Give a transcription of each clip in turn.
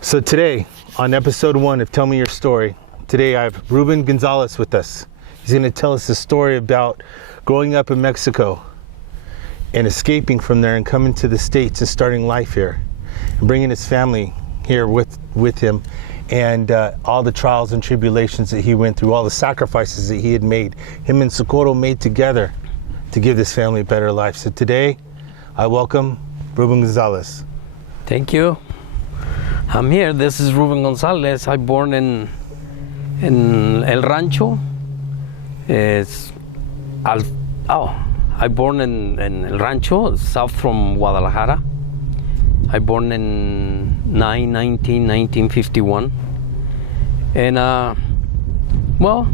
So today, on episode 1 of Tell Me Your Story, today I have Ruben Gonzalez with us. He's going to tell us a story about growing up in Mexico and escaping from there and coming to the States and starting life here and bringing his family here with him, and all the trials and tribulations that he went through, all the sacrifices that he had made, him and Socorro made together to give this family a better life. So today, I welcome Ruben Gonzalez. Thank you. I'm here. This is Ruben Gonzalez. I born in El Rancho. I born in El Rancho, south from Guadalajara. I born in 1951. And well,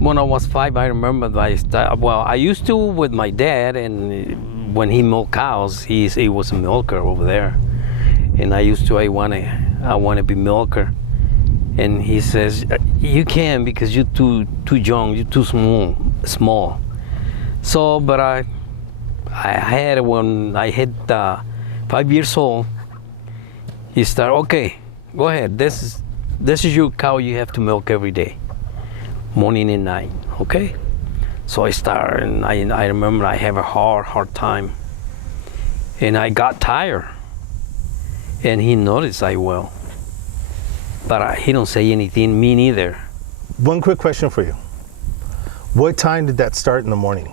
when I was 5, I remember I used to with my dad, and when he milked cows, he was a milker over there. And I want to be milker. And he says, you can't because you're too young, you're too small. So, but I had, when I hit 5 years old, he started, okay, go ahead. This is your cow you have to milk every day, morning and night, okay? So I started, and I remember I have a hard time. And I got tired. And he noticed I will. But he don't say anything, me neither. One quick question for you. What time did that start in the morning?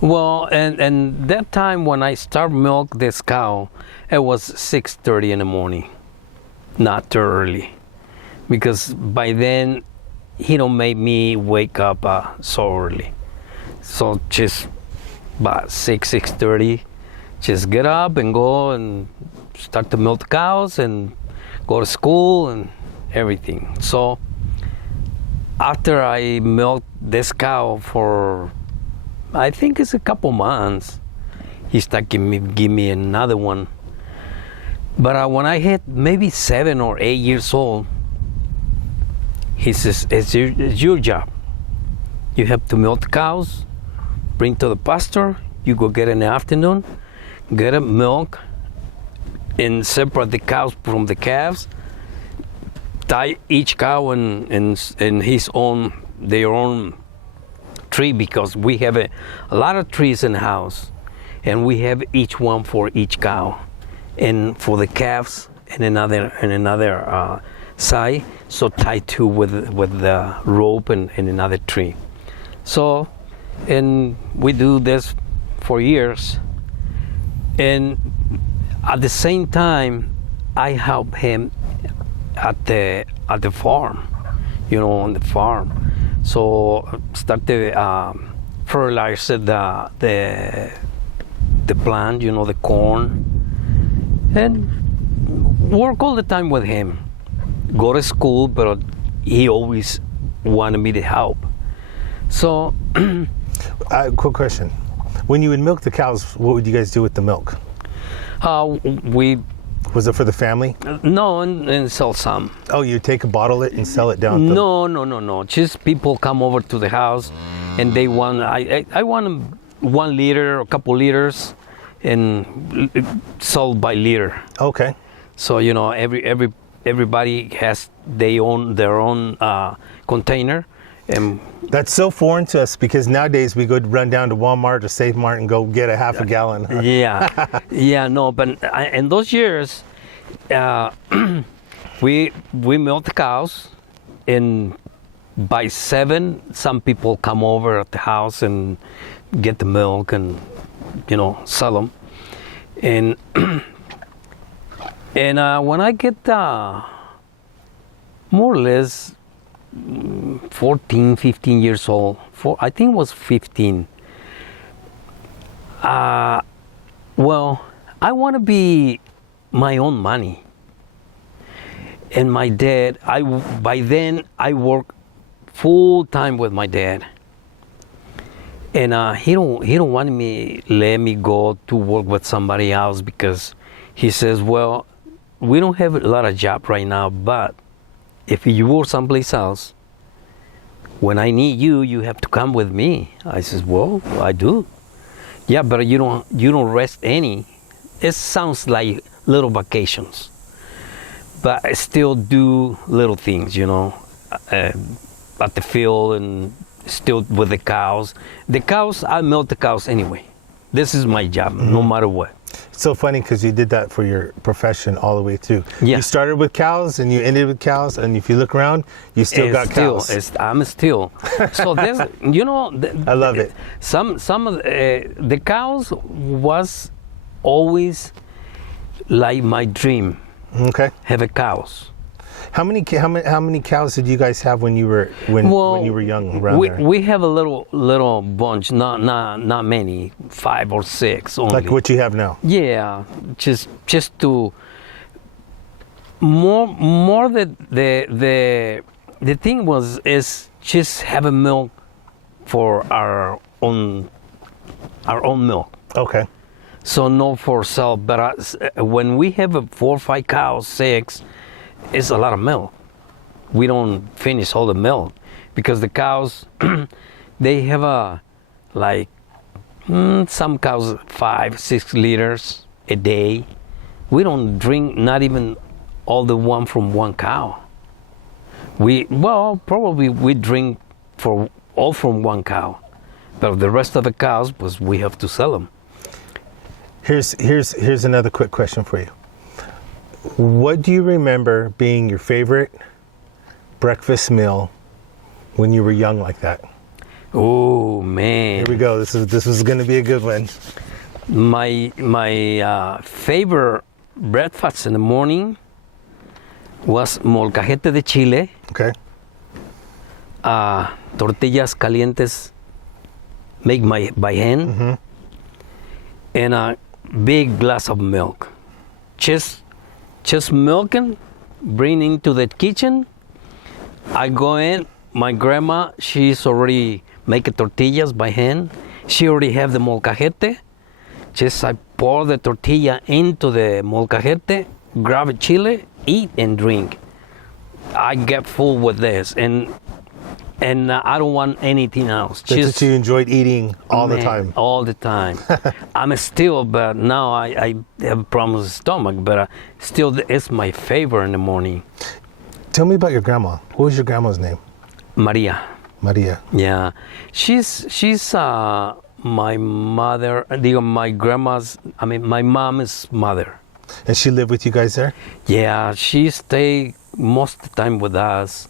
Well, and that time when I start milk this cow, it was 6:30 in the morning, not too early, because by then he don't make me wake up so early. So just about 6:30, just get up and go and start to milk the cows and go to school and everything. So after I milked this cow for, I think it's a couple months, he started give me another one. But when I hit maybe 7 or 8 years old, he says, it's your job. You have to milk the cows, bring to the pasture, you go get in the afternoon, get a milk, and separate the cows from the calves, tie each cow in their own tree, because we have a lot of trees in the house, and we have each one for each cow, and for the calves in another side, so tied two with the rope in another tree. So, and we do this for years, and at the same time, I help him at the farm, on the farm. So start to fertilize the plant, the corn, and work all the time with him. Go to school, but he always wanted me to help. So, quick question: when you would milk the cows, what would you guys do with the milk? Was it for the family? No, and sell some. Oh, you take a bottle it and sell it down? No. Just people come over to the house, and they want. I want 1 liter, a couple liters, and sold by liter. Okay. So everybody has their own container. And that's so foreign to us, because nowadays we go run down to Walmart or Save Mart and go get a half a gallon. Yeah, no, but in those years, we milk the cows, and by 7, some people come over at the house and get the milk and sell them. And when I get more or less 14, 15 years old, I think it was 15. Well, I want to be my own money. And my dad, by then I work full time with my dad. And he don't want me let me go to work with somebody else, because he says, well, we don't have a lot of job right now, but if you work someplace else, when I need you, you have to come with me. I says, well, I do. Yeah, but you don't rest any. It sounds like little vacations. but I still do little things, at the field and still with the cows. The cows, I milk the cows anyway. This is my job, no matter what. It's so funny because you did that for your profession all the way through. Yeah. You started with cows and you ended with cows, and if you look around, you still got cows. I'm still. So there's, I love it. Some of the cows was always like my dream. Okay. Have a cows. How many cows did you guys have when you were when you were young around there? We have a little bunch, not many, 5 or 6 only. Like what you have now? Yeah, just to more the thing is just have a milk for our own milk. Okay. So no for sale, but when we have 4 or 5 cows, 6. It's a lot of milk. We don't finish all the milk because the cows, they have some cows 5-6 liters a day. We don't drink not even all the one from one cow. Probably we drink all from one cow, but the rest of the cows, we have to sell them. Here's another quick question for you. What do you remember being your favorite breakfast meal when you were young like that? Oh man! Here we go. This is going to be a good one. My favorite breakfast in the morning was molcajete de chile. Okay. Tortillas calientes made by hand, and a big glass of milk. Just milking, bring into the kitchen. I go in. My grandma, she's already making tortillas by hand. She already have the molcajete. Just I pour the tortilla into the molcajete, grab a chile, eat and drink. I get full with this, and I don't want anything else. That's what you enjoyed eating all the time. All the time. I'm still, but now I have problems with the stomach, but still it's my favorite in the morning. Tell me about your grandma. What was your grandma's name? Maria. Maria. Yeah, she's my mother. My grandma's. My mom's mother. And she lived with you guys there? Yeah, she stayed most of the time with us.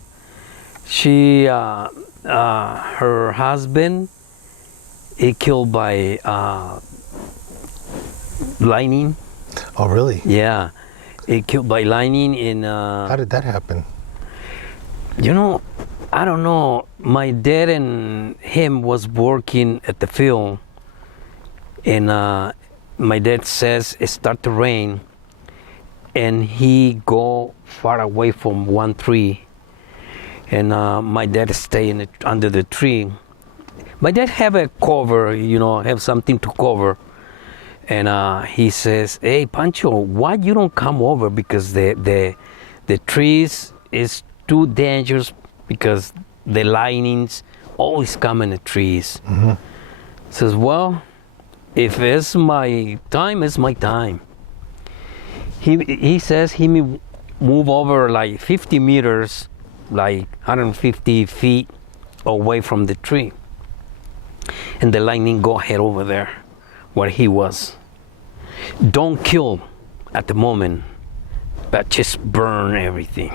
She, her husband, he killed by lightning. Oh, really? Yeah, he killed by lightning in. How did that happen? I don't know. My dad and him was working at the field, and my dad says it started to rain, and he go far away from one tree. And my dad stay under the tree. My dad have a cover, have something to cover. And he says, "Hey, Pancho, why you don't come over? Because the trees is too dangerous because the lightnings always come in the trees." Mm-hmm. Says, "Well, if it's my time, it's my time." He says he may move over like 50 meters. Like 150 feet away from the tree, and the lightning go ahead over there where he was. Don't kill at the moment, but just burn everything.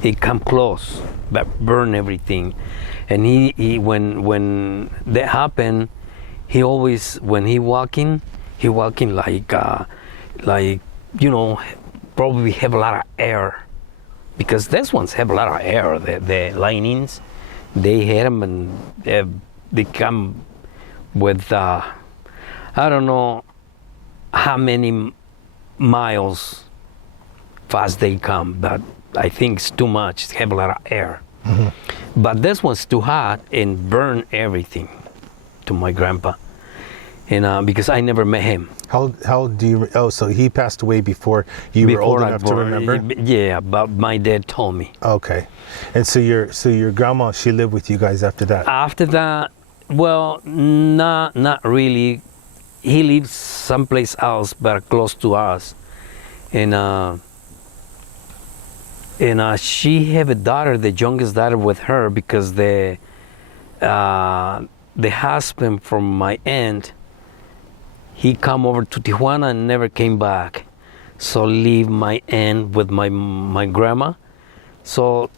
He come close, but burn everything. And he when that happened, he always, when he walking like probably have a lot of air. Because these ones have a lot of air. The lightnings, they hit them and they come with I don't know how many miles fast they come, but I think it's too much. They have a lot of air. Mm-hmm. But this one's too hot and burn everything to my grandpa. And because I never met him. How do you? Oh, so he passed away before you were old enough to remember? Yeah, but my dad told me. Okay, and so your grandma, she lived with you guys after that. After that, well, not really. He lives someplace else, but close to us, and And she have a daughter, the youngest daughter, with her because the husband from my aunt, he come over to Tijuana and never came back. So leave my aunt with my grandma. So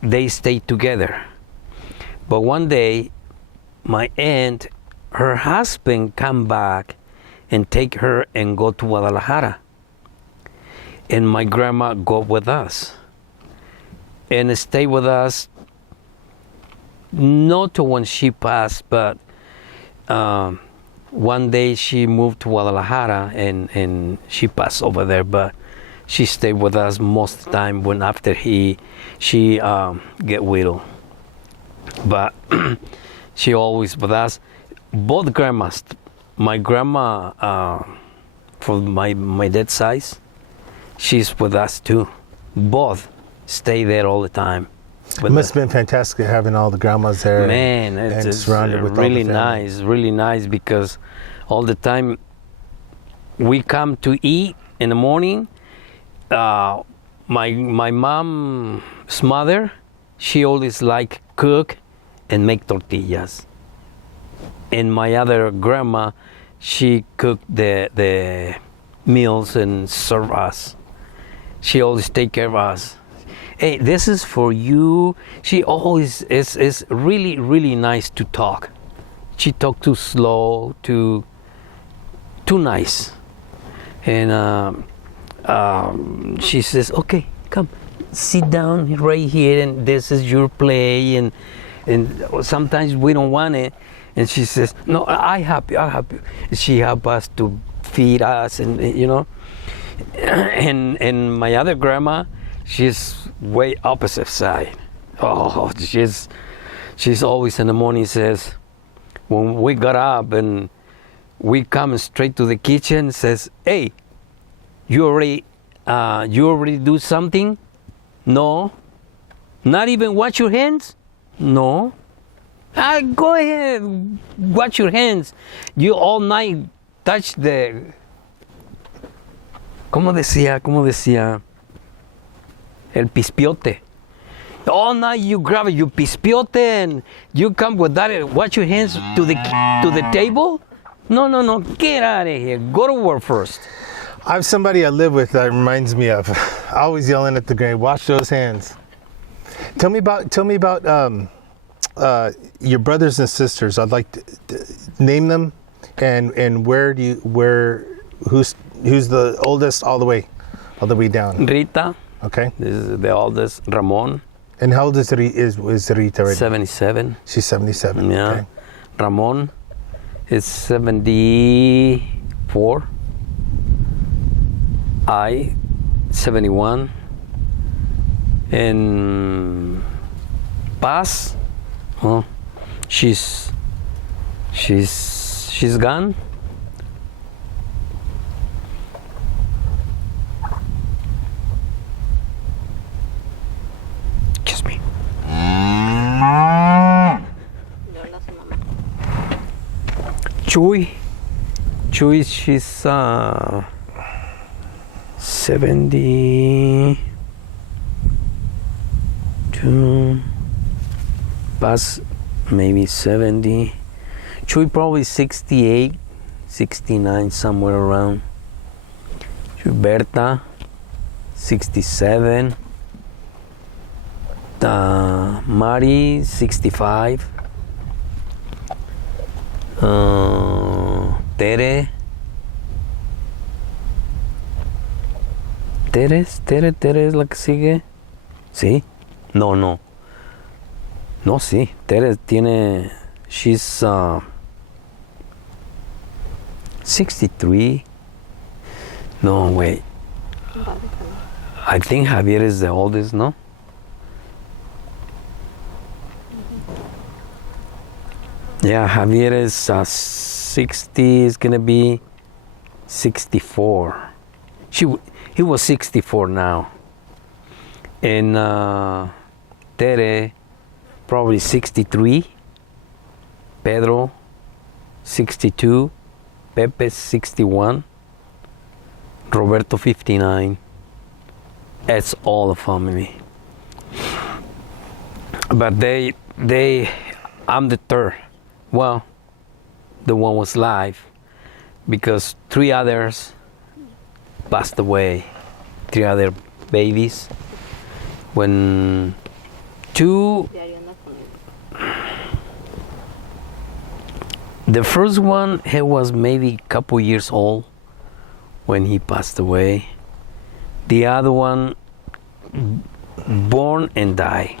they stayed together. But one day, my aunt, her husband come back and take her and go to Guadalajara. And my grandma go with us. And stay with us, not to when she passed, but one day she moved to Guadalajara and she passed over there, but she stayed with us most of the time when after she get widowed. But she always with us. Both grandmas, my grandma from my dad's side, she's with us too. Both stay there all the time. It must have been fantastic having all the grandmas there. Man, it's surrounded with really all the family. really nice because all the time we come to eat in the morning. My mom's mother, she always like cook and make tortillas. And my other grandma, she cooked the meals and serve us. She always take care of us. Hey, this is for you. She always is really nice to talk. She talk too slow, too nice. And she says, okay, come, sit down right here and this is your play. And sometimes we don't want it. And she says, no, I help you. She help us to feed us and you know. And my other grandma, she's way opposite side. Oh, she's always in the morning says, when we got up and we come straight to the kitchen, says, hey, you already do something? No. Not even wash your hands? No. Go ahead, wash your hands. You all night touch the... ¿Cómo decía? El pispiote. All night you grab your pispiote and you come with that. Wash your hands to the table. No. Get out of here. Go to work first. I have somebody I live with that reminds me of always yelling at the grave. Wash those hands. Tell me about your brothers and sisters. I'd like to name them and who's the oldest all the way down. Rita. Okay. This is the oldest. Ramon. And how old is Rita right 77. now? She's 77. Yeah. Okay. Ramon is 74. I 71. And Paz, oh, she's gone. Kiss me. Chuy, she's 72. Paz maybe 70. Chuy probably 68, 69, somewhere around. Berta 67. Mari 65. Tere es la que sigue. Sí. No, sí. Tere tiene. She's 63. No, wait. I think Javier is the oldest, no? Yeah, Javier is 60. Is gonna be 64. He was 64 now. And Tere, probably 63. Pedro, 62. Pepe, 61. Roberto, 59. It's all the family. But I'm the third. Well, the one was live because 3 others passed away. 3 other babies. When 2, the first one, he was maybe a couple years old when he passed away. The other one, born and died.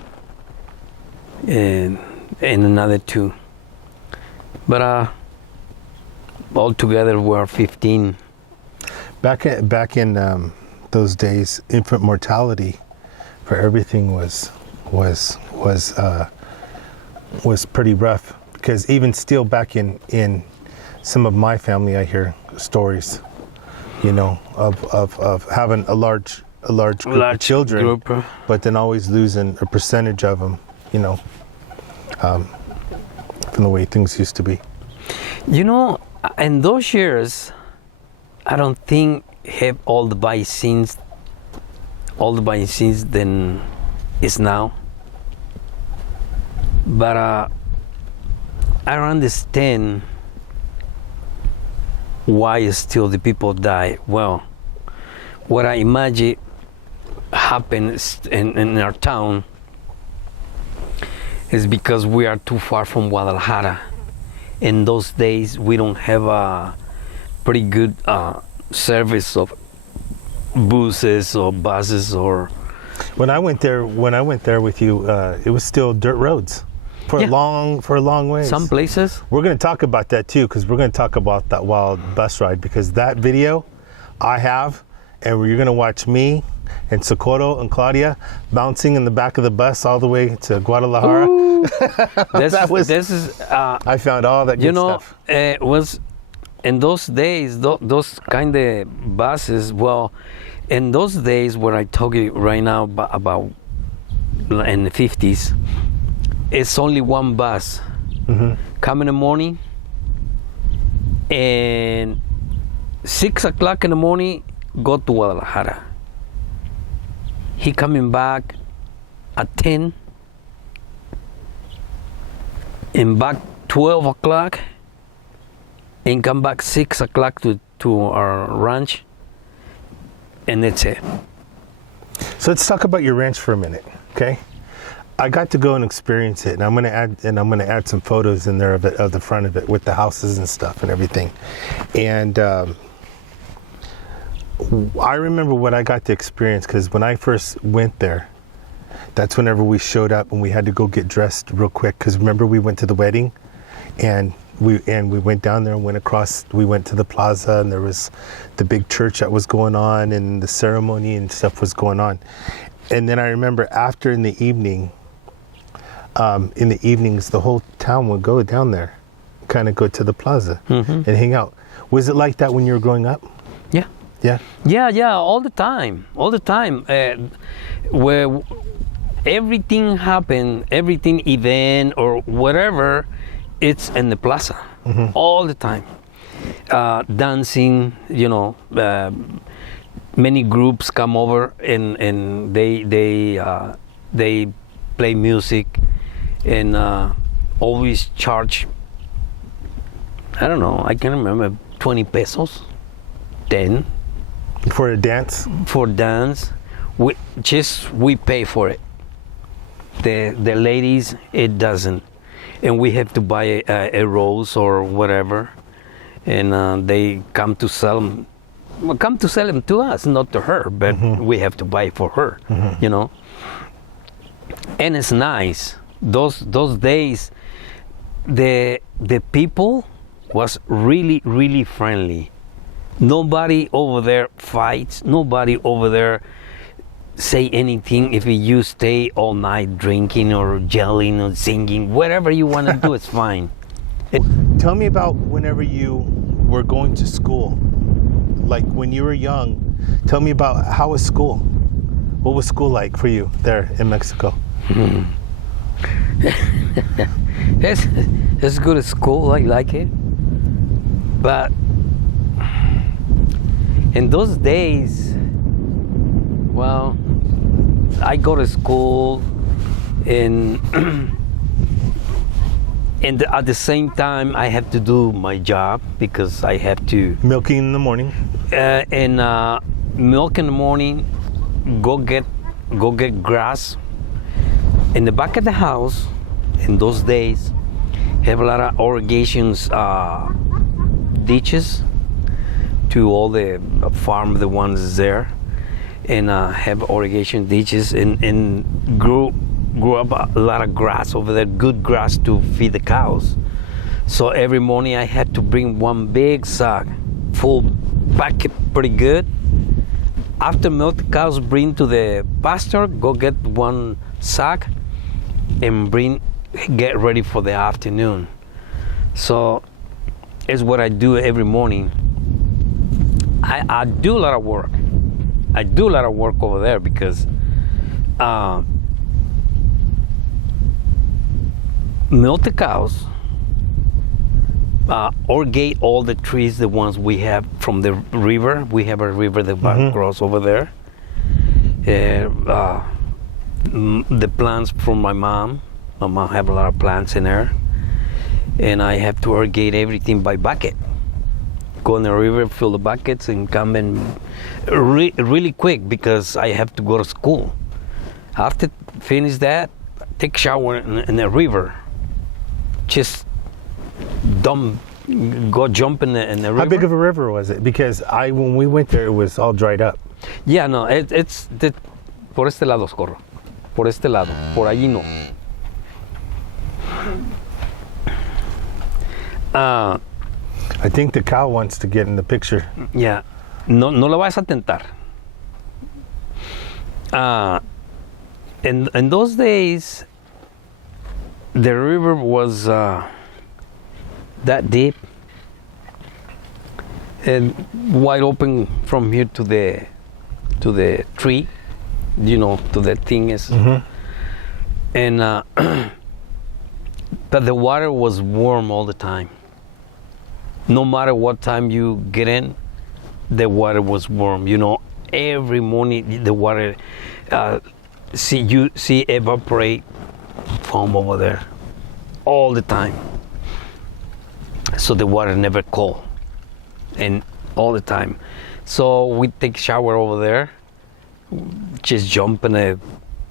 And another 2. But altogether we're 15. Back in those days, infant mortality for everything was pretty rough, because even still back in some of my family, I hear stories, of having a large group of children, but then always losing a percentage of them, from the way things used to be. In those years, I don't think have all the vaccines than is now. But I don't understand why still the people die. Well, what I imagine happens in our town is because we are too far from Guadalajara. In those days, we don't have a pretty good service of buses or buses or. When I went there with you, it was still dirt roads for a long way. Some places. We're going to talk about that too, because we're going to talk about that wild bus ride, because that video I have, and you're going to watch me and Socorro and Claudia bouncing in the back of the bus all the way to Guadalajara. I found all that good stuff. It was in those days, those kind of buses. Well, in those days, what I told you right now about in the 50s, it's only one bus. Mm-hmm. Come in the morning, and 6 o'clock in the morning, go to Guadalajara. He coming back at 10, and back 12 o'clock, and come back 6 o'clock to our ranch, and that's it. So let's talk about your ranch for a minute, okay? I got to go and experience it, and I'm gonna add some photos in there of the front of it with the houses and stuff and everything. And I remember what I got to experience, because when I first went there, that's whenever we showed up and we had to go get dressed real quick, because remember we went to the wedding, and we went down there and we went to the plaza, and there was the big church that was going on, and the ceremony and stuff was going on. And then I remember after in the evenings, the whole town would go down there, kind of go to the plaza and hang out. Was it like that when you were growing up? Yeah. Yeah, all the time. Where everything happened, everything event or whatever, it's in the plaza all the time. Dancing, many groups come over and they play music and always charge. I don't know. I can remember 20 pesos, 10. For a dance? For dance. We pay for it. The ladies, it doesn't. And we have to buy a rose or whatever. And they come to sell them. Well, come to sell them to us, not to her, but we have to buy for her, And it's nice. Those days, the people was really, really friendly. Nobody over there fights. Nobody over there say anything if you stay all night drinking or yelling or singing. Whatever you want to do, it's fine. Tell me about whenever you were going to school. Like when you were young, tell me about how was school? What was school like for you there in Mexico? It's good at school. I like it. But in those days, well, I go to school, and and at the same time I have to do my job because I have to Milking in the morning. Milk in the morning, go get grass in the back of the house. In those days, have a lot of irrigations ditches to all the farm, the ones there, and have irrigation ditches and grew up a lot of grass over there, good grass to feed the cows. So every morning I had to bring one big sack full bucket, pretty good. After milk the cows, bring to the pasture, go get one sack and get ready for the afternoon. So it's what I do every morning. I do a lot of work. I do a lot of work over there because milk the cows, irrigate all the trees, the ones we have from the river. We have a river that grows over there. The plants from my mom. My mom have a lot of plants in there, and I have to irrigate everything by bucket. Go in the river, fill the buckets, and come in really quick because I have to go to school. After finish that, take a shower in the river. Just go jump in the river. How big of a river was it? Because when we went there, it was all dried up. Yeah, no, it's por este lado, Scorro. Por este lado, por allí no. I think the cow wants to get in the picture. Yeah, no la vas a tentar. In those days, the river was that deep and wide open from here to the tree, to the thing is, and but the water was warm all the time. No matter what time you get in, the water was warm. Every morning the water, you see evaporate foam over there all the time. So the water never cold, and all the time. So we take shower over there, just jump in the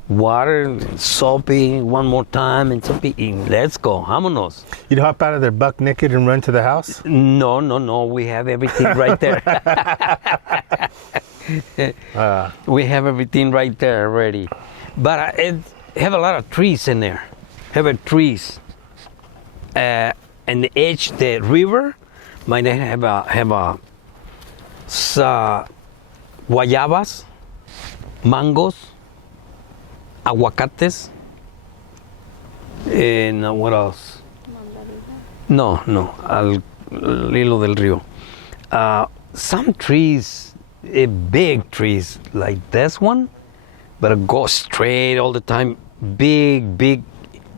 water, soapy one more time, and soapy, and let's go, vámonos. You'd hop out of there buck naked and run to the house? No, we have everything right there. We have everything right there ready. But it have a lot of trees in there. Trees. And the edge, the river, might have guayabas, mangoes, aguacates, and what else? No, al hilo del río. Some trees, big trees like this one, but it goes straight all the time. Big,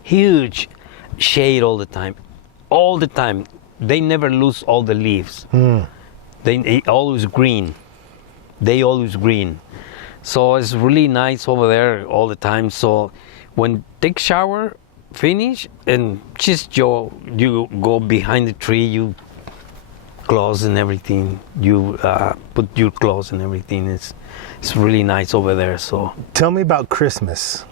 huge shade all the time. All the time. They never lose all the leaves. They always green. So it's really nice over there all the time. So when take shower, finish, and just you go behind the tree, you clothes and everything. You put your clothes and everything. It's really nice over there. So tell me about Christmas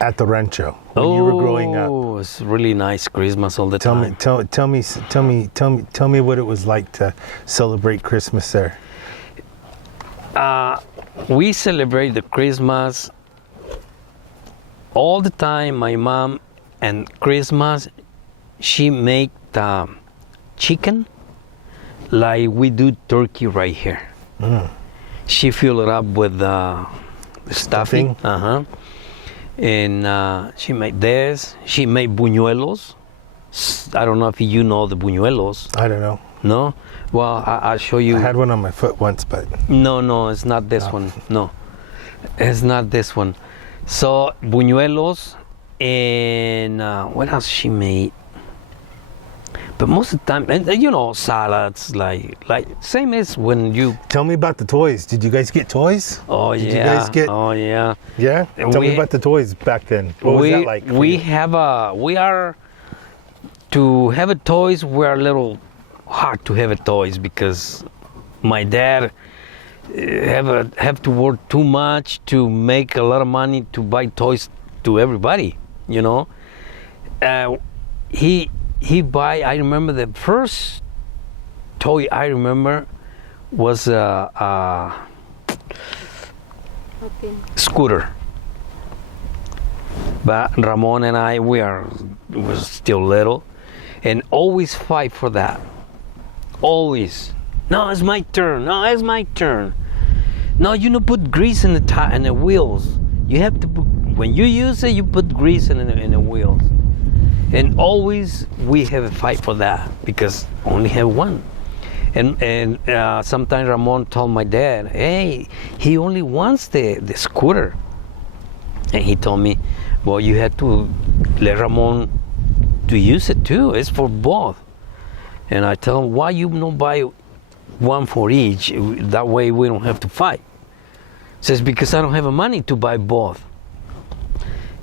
at the rancho when you were growing up. Oh, it's really nice Christmas all the time. Tell me what it was like to celebrate Christmas there. We celebrate the Christmas all the time. My mom, and Christmas, she make chicken like we do turkey right here. She fill it up with stuffing. And she made this. She made buñuelos. I don't know if you know the buñuelos. I don't know. No? Well, I'll show you. I had one on my foot once, but... No, it's not this one. No, it's not this one. So, buñuelos, and what else she made? But most of the time, and you know, salads, like same as when you. Tell me about the toys. Did you guys get toys? Oh Did yeah. you guys get? Oh yeah. Yeah. Tell me about the toys back then. What was that like? To have a toys. We're a little hard to have a toys because my dad have to work too much to make a lot of money to buy toys to everybody. You know, he buy. I remember the first toy I remember was a scooter. But Ramon and I, was still little, and always fight for that. Always. No, it's my turn. No, it's my turn. No, you don't put grease in the wheels. You have to put, when you use it, you put grease in the wheels. And always we have a fight for that because only have one. And sometimes Ramon told my dad, hey, he only wants the scooter. And he told me, well, you have to let Ramon to use it too. It's for both. And I tell him, why you don't buy one for each? That way we don't have to fight. He says, because I don't have the money to buy both.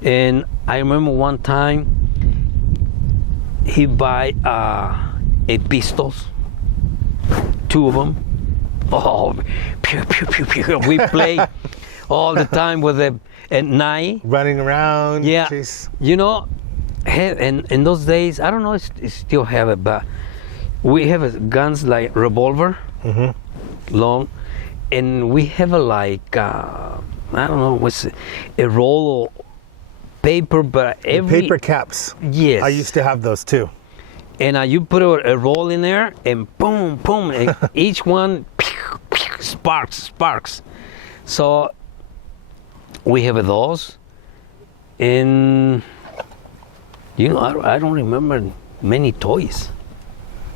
And I remember one time he buy a pistols, 2 of them. Oh, pew, pew, pew, pew. We play all the time with them at night. Running around. Yeah. Chase. You know, and in those days, I don't know if it still have it, but we have guns like revolver, long, and we have I don't know, what's it, a roll of paper, but every paper caps. Yes. I used to have those too. And you put a roll in there, and boom, boom, and each one pew, pew, sparks. So we have those, and you know, I don't remember many toys.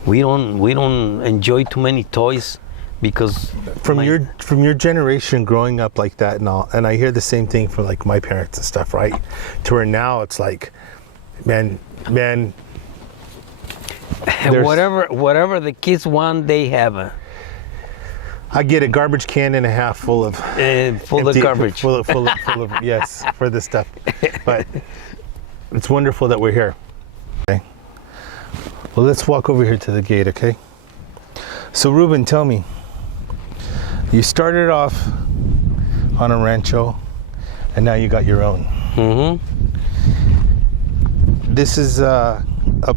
We don't enjoy too many toys because from your generation growing up like that and all, and I hear the same thing from like my parents and stuff, right? To where now it's like, man. Whatever the kids want, they have it. I get a garbage can and a half full of full of garbage. Full of yes, for this stuff. But it's wonderful that we're here. Okay. Well, let's walk over here to the gate, okay? So, Ruben, tell me, you started off on a rancho, and now you got your own. Mm-hmm. This is a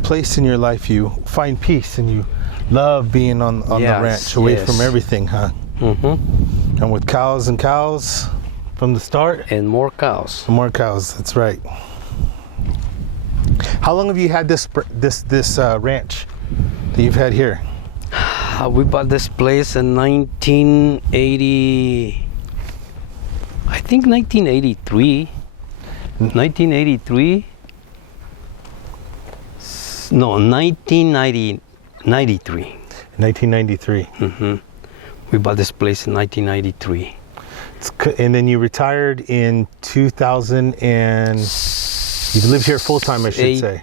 place in your life you find peace, and you love being on the ranch, away from everything, huh? Mm-hmm. And with cows from the start. And more cows. More cows. That's right. How long have you had this ranch that you've had here? We bought this place in 1980. I think 1983. 1983. No, 1993. 1993. Mm-hmm. We bought this place in 1993. And then you retired in 2000 and you've lived here full time, I should say.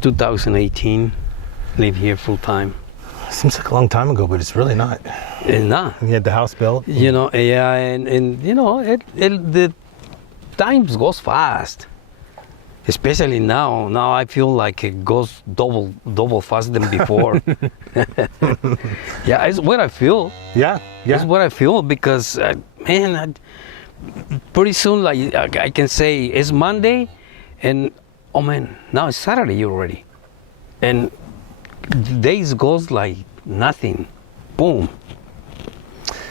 2018, live here full time. Seems like a long time ago, but it's really not. It's not. And you had the house built. You know, yeah, and you know, the times goes fast. Especially now. Now I feel like it goes double fast than before. Yeah, it's what I feel. Yeah. It's what I feel because, pretty soon, like I can say it's Monday, and oh man, now it's Saturday already, and days goes like nothing. Boom.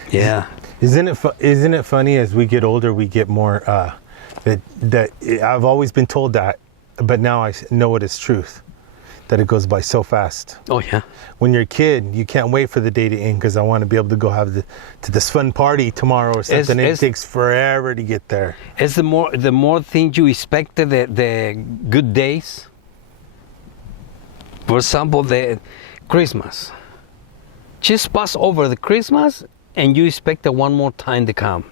Yeah. Isn't it funny as we get older, we get more. That I've always been told that, but now I know it is truth, that it goes by so fast. Oh yeah. When you're a kid, you can't wait for the day to end because I want to be able to go have to this fun party tomorrow or something. It takes forever to get there. It's the more things you expected, the good days. For example, the Christmas. Just pass over the Christmas and you expect one more time to come,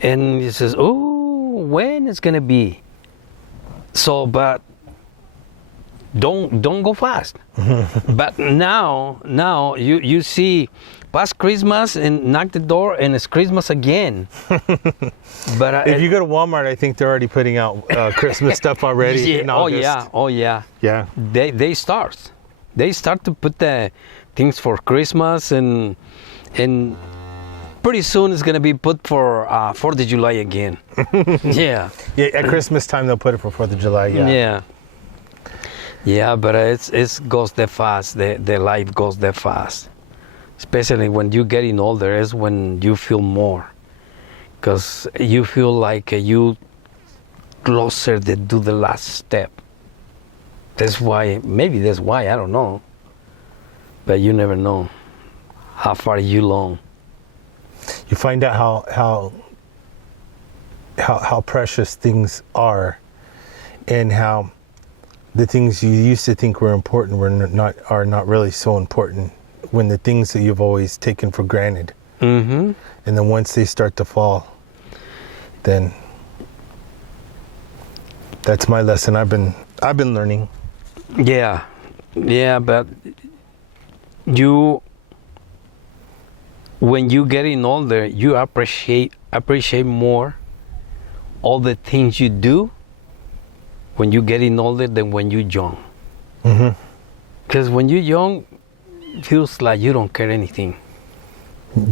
and it says, oh, when it's gonna be. So, but don't go fast. But now you see past Christmas and knock the door and it's Christmas again. But if you go to Walmart, I think they're already putting out Christmas stuff already in August. Oh yeah. Yeah. They start to put the things for Christmas and pretty soon it's gonna be put for 4th of July again. Yeah. Yeah. At Christmas time they'll put it for 4th of July. Yeah. Yeah. Yeah, but it's goes that fast. The life goes that fast. Especially when you're getting older, is when you feel more, because you feel like you closer to do the last step. That's why I don't know, but you never know how far you long. You find out how precious things are, and how the things you used to think were important are not really so important, when the things that you've always taken for granted. Mm-hmm. And then once they start to fall, then that's my lesson I've been learning. Yeah, but when you getting older, you appreciate more all the things you do when you're getting older than when you're young. Because when you're young, it feels like you don't care anything.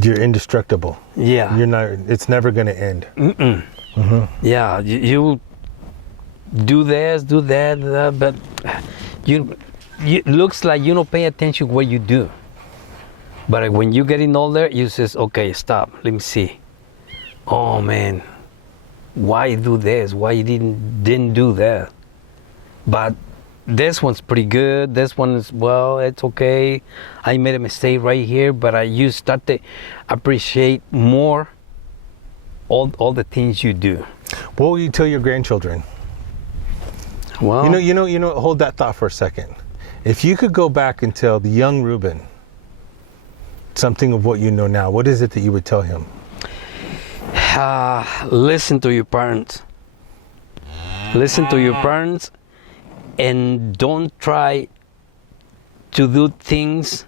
You're indestructible. Yeah. You're not. It's never going to end. Yeah, you do this, do that, but you looks like you don't pay attention what you do. But when you're getting older, you says, okay, stop. Let me see. Oh man, why do this? Why you didn't do that? But this one's pretty good. This one is, well, it's okay. I made a mistake right here, but you start to appreciate more all the things you do. What will you tell your grandchildren? Well, You know. Hold that thought for a second. If you could go back and tell the young Ruben something of what you know now, what is it that you would tell him? Listen to your parents. Listen to your parents, and don't try to do things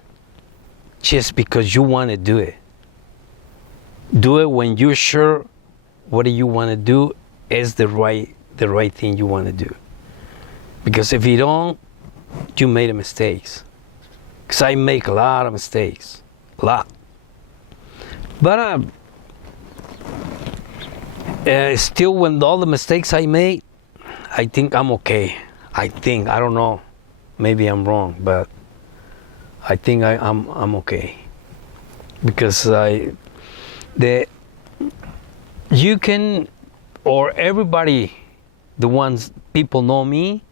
just because you want to do it. Do it when you're sure what you want to do is the right thing you want to do. Because if you don't, you made a mistakes. Because I make a lot of mistakes, a lot. But still, when all the mistakes I made, I think I'm okay. I don't know, maybe I'm wrong, but I think I'm okay. Because you can, or everybody, the ones people know me,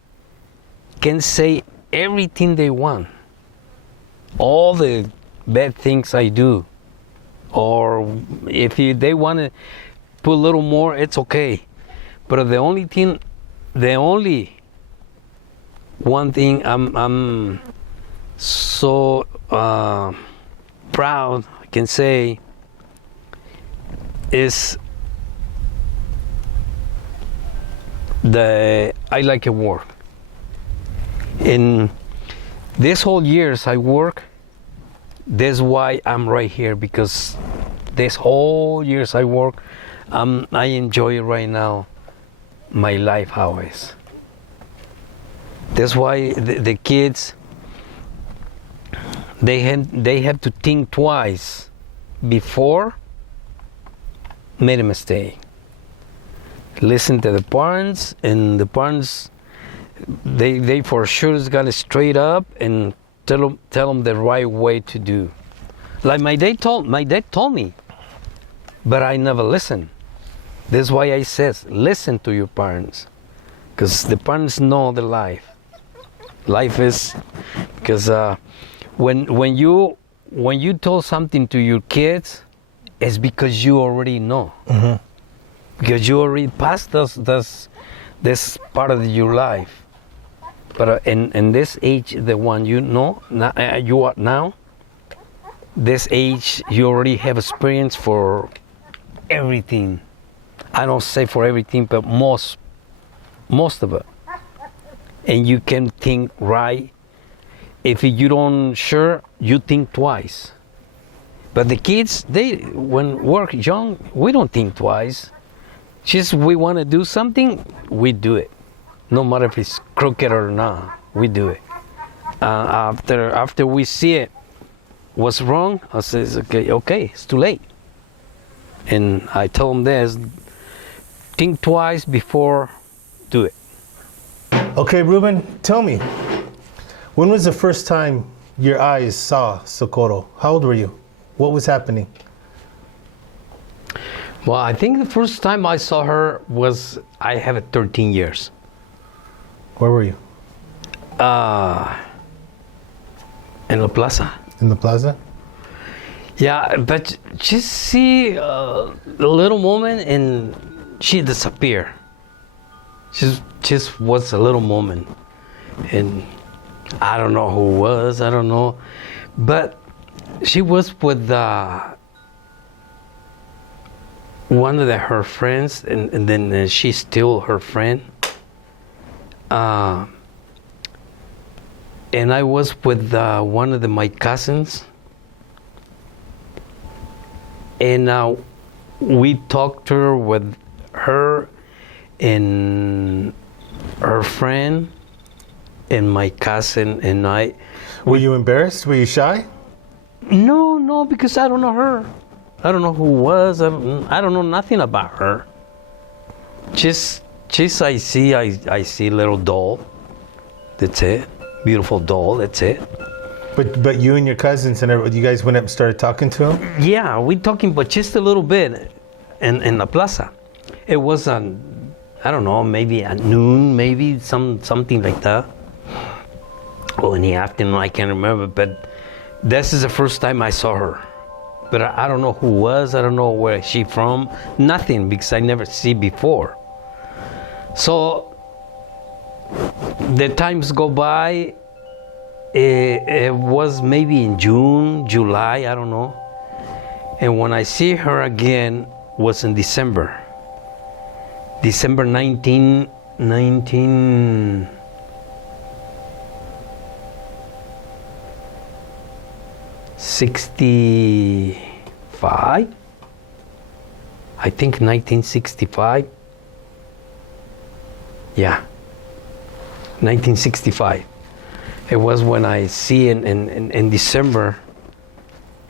can say everything they want, all the bad things I do, or if they want to put a little more, it's okay. But the only one thing I'm so proud I can say is I like to work. In this whole years I work, that's why I'm right here, because this whole years I work, I enjoy it right now, my life how it is. That's why the kids, they have to think twice before made a mistake. Listen to the parents, and the parents, they for sure is gonna straight up and tell them the right way to do. Like my dad told me, but I never listened. That's why I says listen to your parents, because the parents know the life. Life is, because when you tell something to your kids, it's because you already know. Because you already passed this part of your life. But in this age, the one you know, you are now, this age, you already have experience for everything. I don't say for everything, but most of it. and you can think right. If you don't sure, you think twice. But the kids, when we're young, we don't think twice. Just we want to do something, we do it. No matter if it's crooked or not, we do it. After we see it was wrong, I says, okay, it's too late. And I told them this, think twice before do it. Okay, Ruben, tell me, when was the first time your eyes saw Socorro? How old were you? What was happening? Well, I think the first time I saw her was, I have 13 years. Where were you? In La Plaza. In the plaza? Yeah, but just see a little moment and she disappeared. Just was a little moment. And I don't know who it was, I don't know. But she was with one of her friends, and then she's still her friend. And I was with one of my cousins. And we talked to her with her and her friend and my cousin and I. Were you embarrassed? Were you shy? No, because I don't know her. I don't know who it was. I don't know nothing about her. Just I see little doll. That's it. Beautiful doll. That's it. But you and your cousins and everybody, you guys went up and started talking to him? Yeah, we talking, but just a little bit in La Plaza. It was I don't know, maybe at noon, maybe something like that. Or in the afternoon, I can't remember. But this is the first time I saw her. But I don't know who was. I don't know where she from. Nothing, because I never see before. So the times go by. It was maybe in June, July, I don't know. And when I see her again was in December 1965. I think 1965. Yeah, 1965. It was when I see in December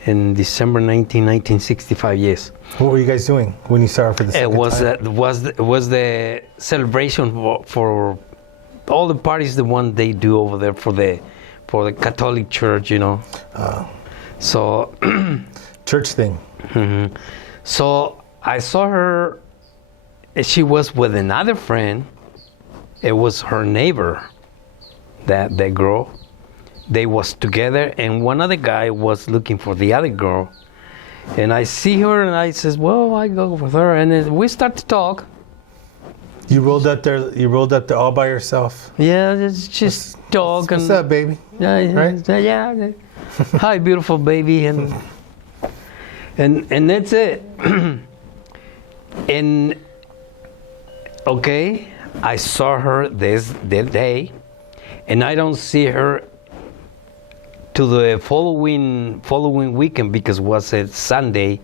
1965, yes. What were you guys doing when you saw her for the second time? It was the celebration for all the parties, the one they do over there for the Catholic Church, you know. So church thing. Mm-hmm. So I saw her. She was with another friend. It was her neighbor. That girl, they was together, and one other guy was looking for the other girl, and I see her, and I says, well, I go with her, and then we start to talk. You rolled up there all by yourself? Yeah, just talk. What's up, baby? Yeah, right? Yeah. Hi, beautiful baby, and that's it. And okay, I saw her that day. And I don't see her to the following weekend, because it was a Sunday.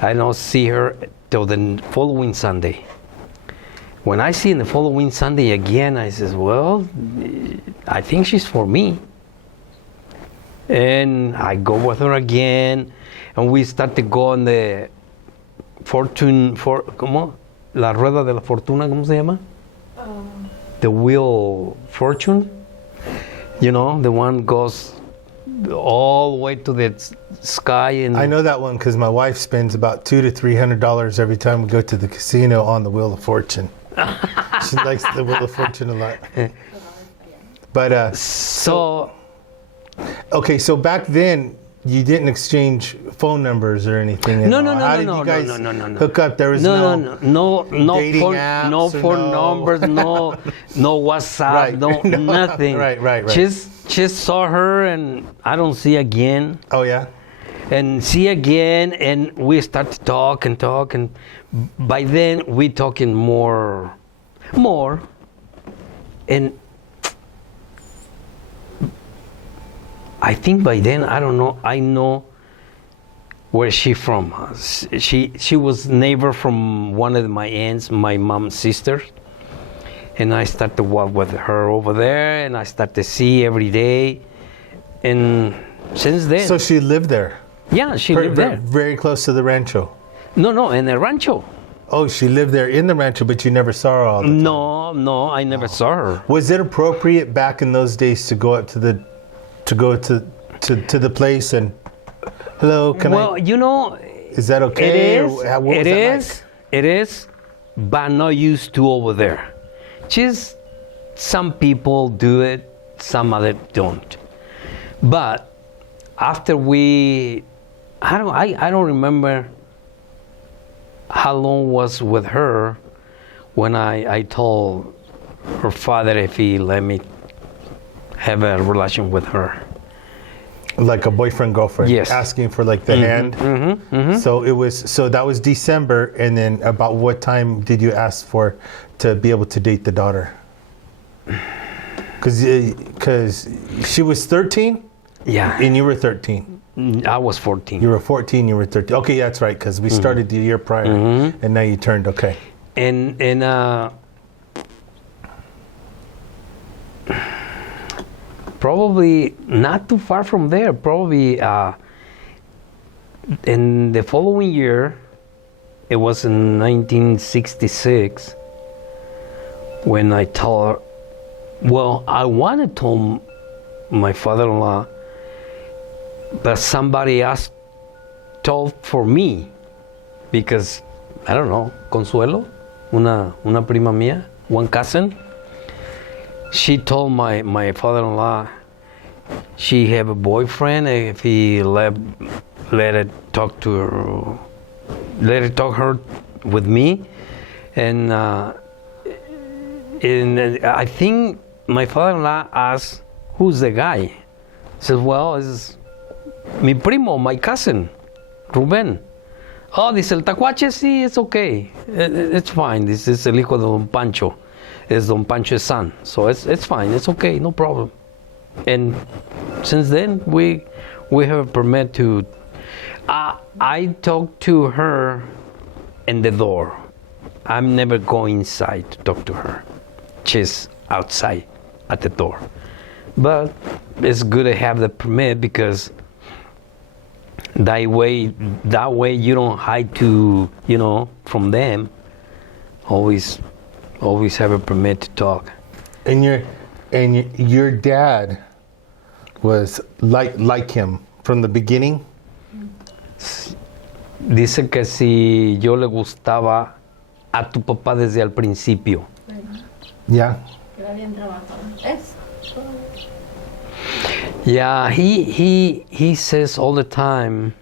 I don't see her till the following Sunday. When I see the following Sunday again, I says, well, I think she's for me. And I go with her again, and we start to go on the ¿cómo? La rueda de la fortuna, ¿cómo se llama? The wheel fortune. You know, the one goes all the way to the sky. And I know that one because my wife spends about $200 to $300 every time we go to the casino on the Wheel of Fortune. She likes the Wheel of Fortune a lot. But okay, so back then you didn't exchange phone numbers or anything. No. How did you guys hook up? There was no dating apps, no phone numbers, no WhatsApp, right. no nothing. Right. Just saw her, and I don't see again. Oh yeah. And see again, and we start to talk, and by then we talking more, and I think by then, I don't know, I know where she from. She was neighbor from one of my aunts, my mom's sisters. And I started to walk with her over there, and I started to see every day. And since then... So she lived there? Yeah, she lived there. Very close to the rancho? No, in the rancho. Oh, she lived there in the rancho, but you never saw her all the time? No, I never saw her. Was it appropriate back in those days to go up to the place and, hello, can I? Well, you know... Is that okay? It is, but not used to over there. Just some people do it, some other don't. But after I don't remember how long was with her when I told her father if he let me have a relation with her. Like a boyfriend, girlfriend? Yes. Asking for like the hand? So that was December, and then about what time did you ask to be able to date the daughter? Because she was 13? Yeah. And you were 13? I was 14. You were 14, you were 13. Okay, that's right, because we started the year prior, and now you turned, okay. And probably not too far from there, probably in the following year, it was in 1966, when I told her, well, I wanted to tell my father-in-law, but somebody else told for me, because, I don't know, Consuelo, una prima mía, one cousin, she told my father-in-law she have a boyfriend if he let her talk her with me, and I think my father-in-law asked, who's the guy? He says, well, it's mi primo, my cousin, Rubén. Oh, dice, el tacuache, sí, it's okay. It's fine. This is el hijo de Don Pancho. It's Don Pancho's son. So it's fine. It's okay. No problem. And since then, we have a permit to... I talk to her in the door. I'm never going inside to talk to her. She's outside at the door. But it's good to have the permit, because that way you don't hide from them. Always have a permit to talk. And your dad was like him from the beginning? Dice que si yo le gustaba a tu papá desde el principio. Yeah. Yeah, he says all the time,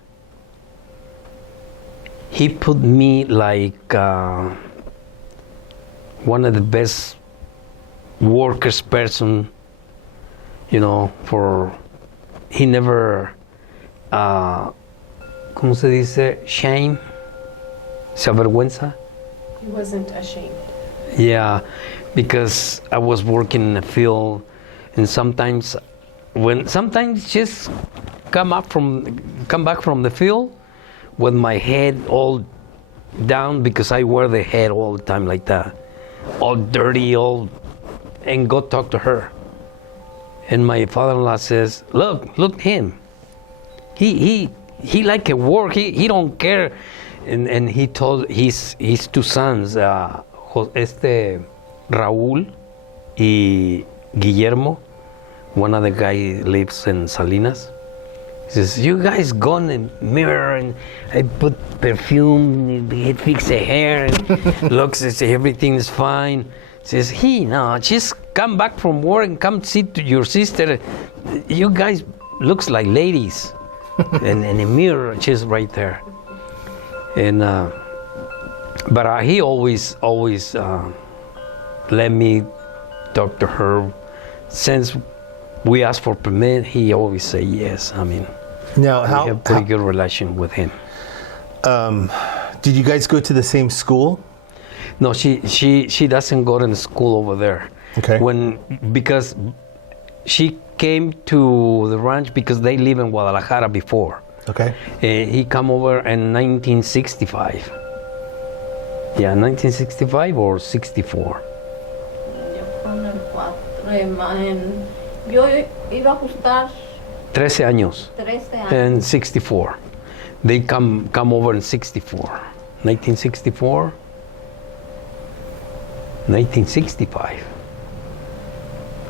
he put me like one of the best workers person, he never, ¿cómo se dice? Shame? ¿Se avergüenza? He wasn't ashamed. Yeah, because I was working in the field, and sometimes just come back from the field with my head all down, because I wear the head all the time like that, all dirty, and go talk to her. And my father-in-law says, look him. He like a work. He don't care. And he told his two sons, Raúl y Guillermo, one of the guy lives in Salinas. He says, you guys go in the mirror, and I put perfume, he fix the hair, and looks, everything is fine. Says, just come back from work and come see to your sister. You guys looks like ladies. And in the mirror, just right there. And but he always let me talk to her. Since we asked for permit, he always say yes. I mean, now we have pretty good relation with him. Did you guys go to the same school? No, she doesn't go to the school over there. Okay. Because she came to the ranch because they live in Guadalajara before. Okay. He come over in 1965. Yeah, 1965 or 64. Yo iba a ajustar 13 años. 13 años. And 64. They come over in 64. 1964. 1965.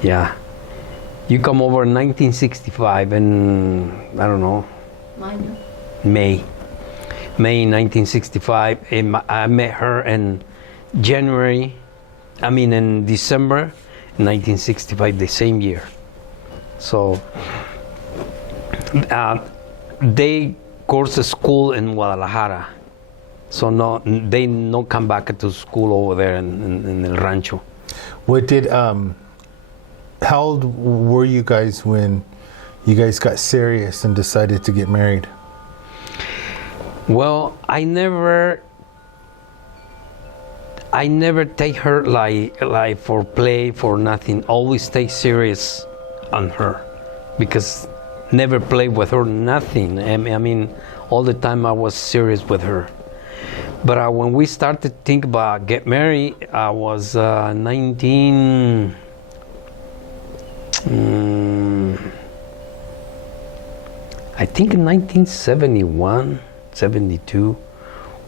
Yeah. You come over in 1965 and I don't know, Mayo. May 1965. I met her in in December 1965, the same year. So they go to school in Guadalajara. So they no come back to school over there in El Rancho. What did how old were you guys when you guys got serious and decided to get married? Well, I never take her like for play, for nothing. Always stay serious on her, because never play with her, nothing. I mean, all the time I was serious with her. But when we started to think about get married, I was 19. I think in 1971, 72,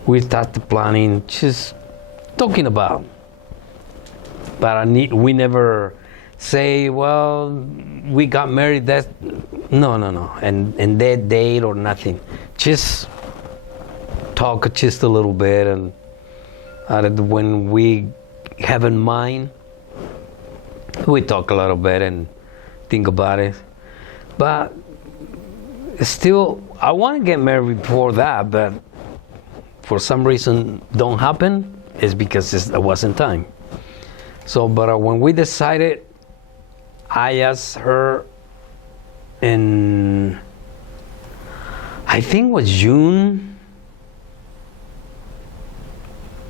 we started planning, just talking about. But we never say, well, we got married. That no, and that date or nothing. Just talk just a little bit, and when we have in mind, we talk a little bit and think about it. But still, I want to get married before that, but for some reason don't happen. It's because it wasn't time. So, but when we decided, I asked her in, I think it was June,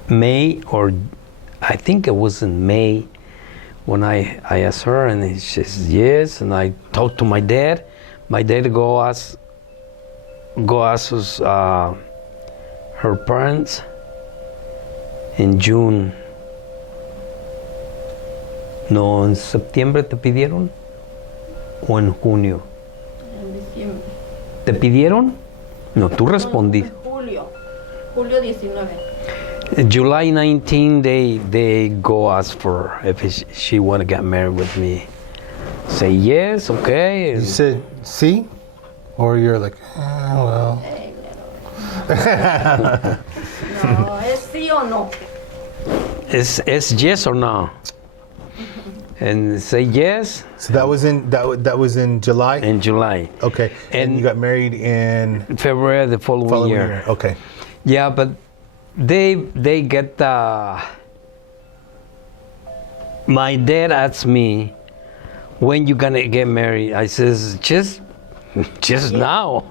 May, or I think it was in May when I asked her, and she says yes, and I talked to my dad. My dad go ask us, her parents en June. No, en septiembre te pidieron o en junio. En diciembre. ¿Te pidieron? No, tú respondiste. Julio 19. July 19, they go ask for if she want to get married with me. Say yes, okay. You said sí, or you're like, well. No, es sí o no. It's yes or no. And say yes. So that was in July. In July. Okay. And you got married in February the following year. Okay. Yeah, but they get my dad asked me, when you gonna get married? I says just now.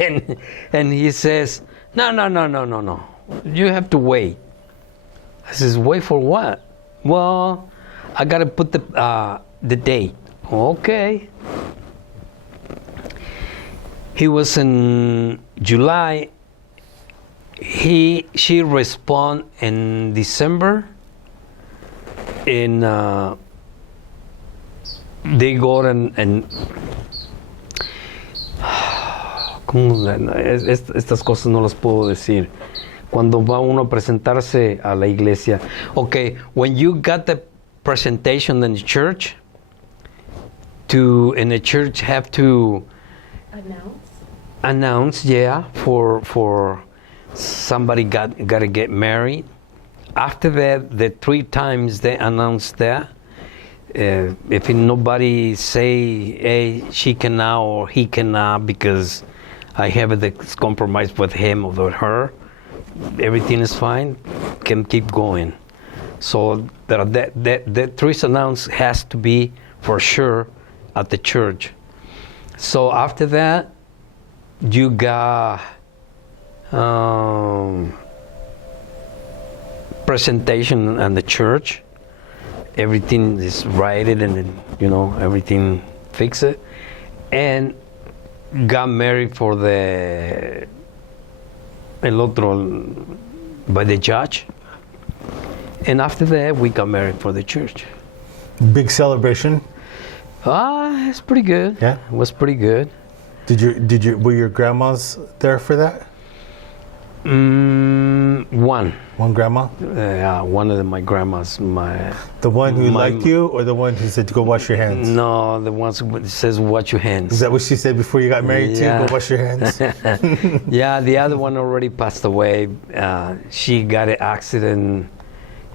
and he says, no. You have to wait. I says, wait for what? Well, I gotta put the date. Okay. He was in July. She respond in December. In they go and estas cosas no las puedo decir. Cuando va uno a presentarse a la iglesia. Okay, when you got the presentation in the church, in the church have to announce, yeah, for somebody got to get married. After that, the 3 times they announced that. If nobody say, hey, she cannot or he cannot because I have this compromise with him or with her, everything is fine, can keep going. So that 3 announce has to be for sure at the church. So after that, you got presentation at the church. Everything is righted and everything fix it, and got married for el otro by the judge. And after that, we got married for the church. Big celebration. It's pretty good. Yeah? It was pretty good. Were your grandmas there for that? One. One grandma? One of my grandmas. The one who liked you, or the one who said to go wash your hands? No, the one who says wash your hands. Is that what she said before you got married too? Yeah. Go wash your hands? Yeah, the other one already passed away. She got an accident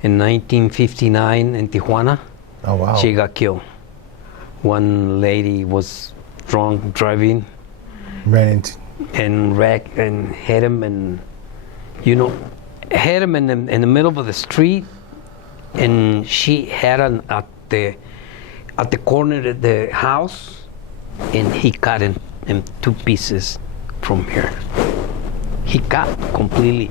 in 1959 in Tijuana. Oh, wow. She got killed. One lady was drunk driving Ran into... and wrecked and hit him, and hit him in the middle of the street, and she had him at the corner of the house, and he cut in two pieces from here. He got completely